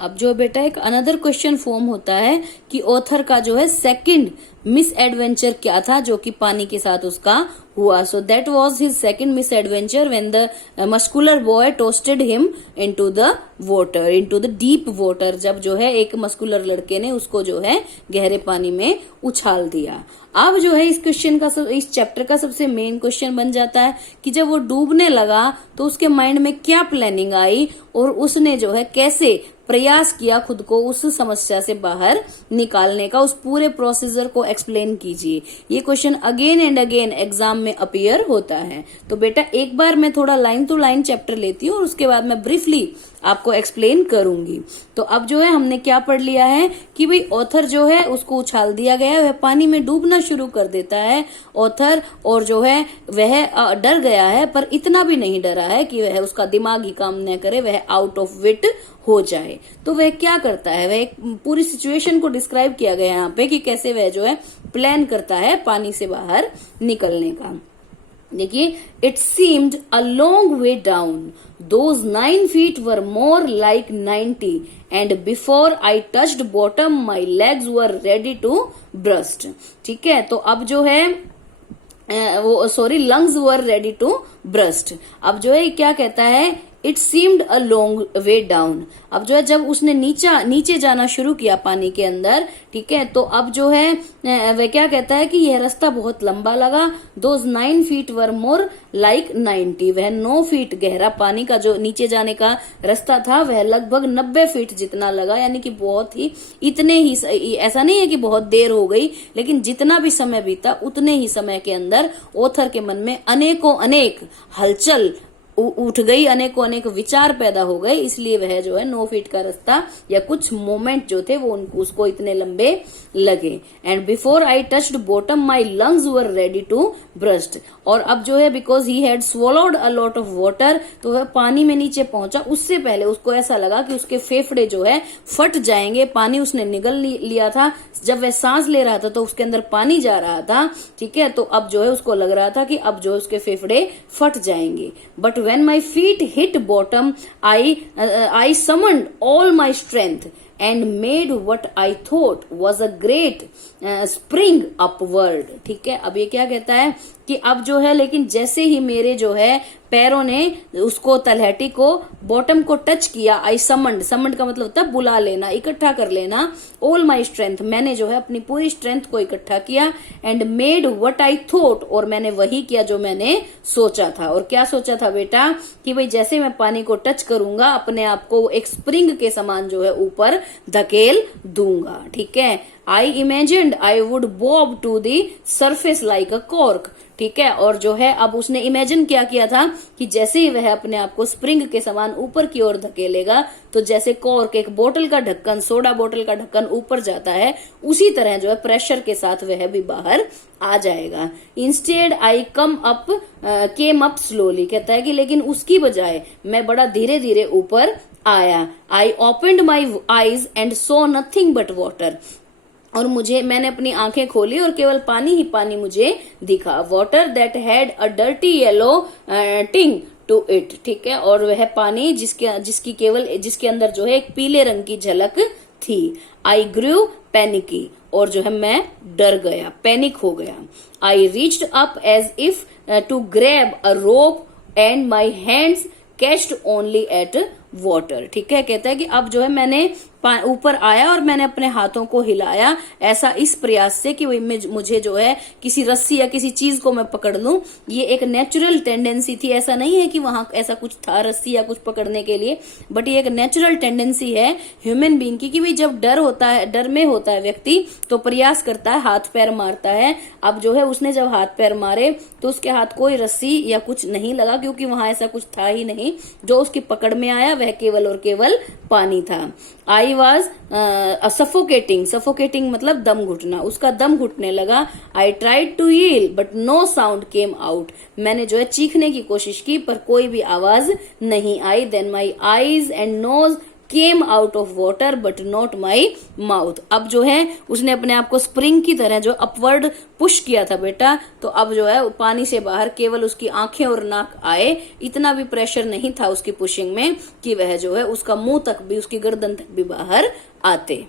अब जो बेटा एक अनदर क्वेश्चन फॉर्म होता है कि ऑथर का जो है सेकंड मिस एडवेंचर क्या था जो कि पानी के साथ उसका हुआ। So that was his second miss adventure when the muscular boy toasted him into the water, into the deep water. जब जो है एक मस्कुलर लड़के ने उसको जो है गहरे पानी में उछाल दिया। अब जो है इस क्वेश्चन का इस चैप्टर का सबसे मेन क्वेश्चन बन जाता है कि जब वो डूबने लगा तो उसके माइंड में क्या प्लानिंग आई और उसने जो है कैसे प्रयास किया खुद को उस समस्या से बाहर निकालने का। उस पूरे प्रोसीजर को एक्सप्लेन कीजिए। ये question again and again exam में अपीयर होता है। तो बेटा एक बार मैं थोड़ा लाइन टू लाइन चैप्टर लेती हूँ और उसके बाद मैं ब्रीफली आपको एक्सप्लेन करूंगी। तो अब जो है हमने क्या पढ़ लिया है कि भाई ऑथर जो है उसको उछाल दिया गया है, वह पानी में डूबना शुरू कर देता है ऑथर, और जो है वह डर गया है पर इतना भी नहीं डरा है कि वह उसका दिमाग ही काम न करे, वह आउट ऑफ विट हो जाए। तो वह क्या करता है, वह पूरी सिचुएशन को डिस्क्राइब किया गया है यहाँ पे कि कैसे वह जो है प्लान करता है पानी से बाहर निकलने का। देखिए, it seemed a long way down, those 9 feet were more like 90 and before I touched bottom my legs were ready to burst. ठीक है, तो अब जो है lungs were ready to burst. अब जो है क्या कहता है, it seemed a long way down. अब जो है जब उसने नीचे जाना शुरू किया पानी के अंदर, ठीक है, तो अब जो है वह क्या कहता है कि यह रास्ता बहुत लंबा लगा। Those 9 feet were more like 90, वह 9 फीट गहरा पानी का जो नीचे जाने का रास्ता था वह लगभग 90 फीट जितना लगा। यानी कि बहुत ही इतने ही, ऐसा नहीं है कि बहुत देर हो गई, लेकिन जितना भी समय बीता उतने ही समय के अंदर ऑथर के मन में अनेकों अनेक हलचल उठ गई, अनेकों अनेक विचार पैदा हो गए। इसलिए वह जो है 9 फीट का रास्ता या कुछ मोमेंट जो थे वो उसको इतने लंबे लगे। And before I touched bottom my lungs were ready to burst. और अब जो है because he had swallowed a lot of water, तो वह पानी में नीचे पहुंचा उससे पहले उसको ऐसा लगा कि उसके फेफड़े जो है फट जाएंगे। पानी उसने निगल लिया था, जब वह सांस ले रहा था तो उसके अंदर पानी जा रहा था। ठीक है, तो अब जो है उसको लग रहा था कि अब जो है उसके फेफड़े फट जाएंगे। But when my feet hit bottom, I summoned all my strength and made what I thought was a great spring upward। ठीक है, अब ये क्या कहता है कि अब जो है लेकिन जैसे ही मेरे जो है पैरों ने उसको तलहटी को बॉटम को टच किया, आई समंड का मतलब होता है बुला लेना, इकट्ठा कर लेना। ऑल माई स्ट्रेंथ, मैंने जो है अपनी पूरी स्ट्रेंथ को इकट्ठा किया। And made what I thought, और मैंने वही किया जो मैंने सोचा था। और क्या सोचा था बेटा कि भाई जैसे मैं पानी को टच करूंगा अपने आप को एक स्प्रिंग के समान जो है ऊपर धकेल दूंगा। ठीक है, I imagined I would bob to the surface like a cork. ठीक है, और जो है अब उसने इमेजिन क्या किया था कि जैसे ही वह अपने आप को स्प्रिंग के समान ऊपर की ओर धकेलेगा तो जैसे कॉर्क एक बोतल का ढक्कन, सोडा बोतल का ढक्कन ऊपर जाता है, उसी तरह जो है प्रेशर के साथ वह भी बाहर आ जाएगा। Instead I came up slowly, कहता है कि लेकिन उसकी बजाय मैं बड़ा धीरे धीरे ऊपर आया। I opened my eyes and so nothing but water, और मैंने अपनी आंखें खोली और केवल पानी ही पानी मुझे दिखा। Water that had a dirty yellow टिंग टू इट। ठीक है, और वह पानी जिसके अंदर जो है एक पीले रंग की झलक थी। आई ग्रू पैनिकी, और जो है मैं डर गया, पैनिक हो गया। I reached up as if to grab a rope and my hands caught only at water. ठीक है, कहता है कि अब जो है मैंने ऊपर आया और मैंने अपने हाथों को हिलाया, ऐसा इस प्रयास से कि मुझे जो है किसी रस्सी या किसी चीज को मैं पकड़ लूं। ये एक नेचुरल टेंडेंसी थी, ऐसा नहीं है कि वहां ऐसा कुछ था रस्सी या कुछ पकड़ने के लिए, बट ये एक नेचुरल टेंडेंसी है ह्यूमन बीइंग की कि भाई जब डर में होता है व्यक्ति तो प्रयास करता है, हाथ पैर मारता है। अब जो है उसने जब हाथ पैर मारे तो उसके हाथ कोई रस्सी या कुछ नहीं लगा, क्योंकि वहां ऐसा कुछ था ही नहीं। जो उसकी पकड़ में आया वह केवल और केवल पानी था। आई वॉज सफोकेटिंग मतलब दम घुटना, उसका दम घुटने लगा। I tried to yell but no sound came out, मैंने जो है चीखने की कोशिश की पर कोई भी आवाज नहीं आई। Then my eyes and nose came out of water but not my mouth. अब जो है उसने अपने आप को स्प्रिंग की तरह जो अपवर्ड पुश किया था बेटा, तो अब जो है पानी से बाहर केवल उसकी आंखें और नाक आए, इतना भी प्रेशर नहीं था उसकी पुशिंग में कि वह जो है उसका मुंह तक भी, उसकी गर्दन तक भी बाहर आते।